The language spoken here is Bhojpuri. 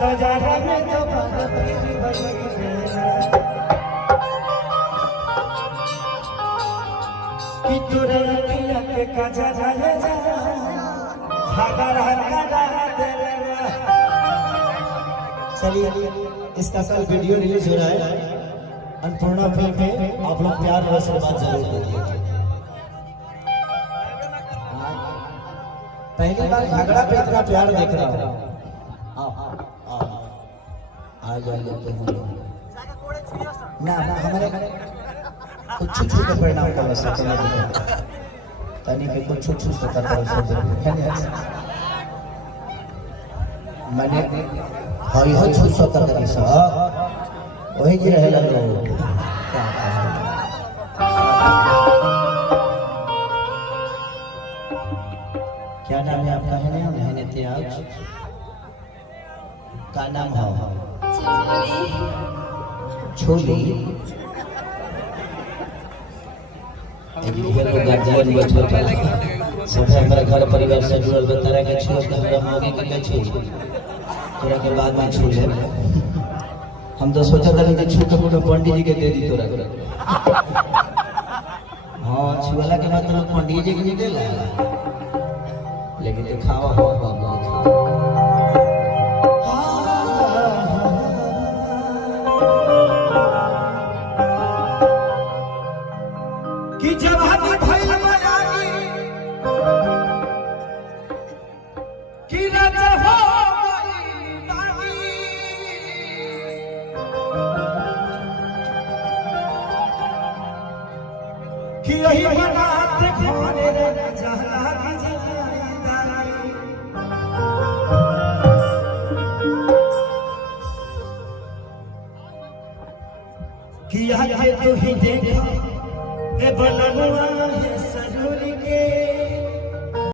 तो जाना में तो कि तुरे पिया के काजा जाए जा चलिए इसका कल वीडियो रिलीज हो रहा है अन्नपूर्णा फिल्म में। आप लोग प्यार और आशीर्वाद जरूर दीजिए। पहली बार झगड़ा पे इतना प्यार देख रहा हूँ। आ जाइए ना ना हमारे कुछ छू के परिणाम कर सकते तनी के कुछ छू से मैंने हरी हो छू सो कर वही की रहे लोग। क्या नाम है आपका? है त्याग। का नाम है? छोली। गार्जियन बैठल सब हमारा घर परिवार से जुड़ल तरह के छो हमरा मौके के छो तोरा के बाद में छू ले। हम तो सोचा था कि छू के कोनो पंडित जी के दे दी तोरा। हां छुवाला के बाद तो लोग पंडित जी के नहीं देला, लेकिन दिखावा हो कि जब हम भइल बयानी कि रात हो गई बानी कि यही बनात घरे रे जहला की जिंदगी कि आज तू ही देखा ए बनवा है सरूर के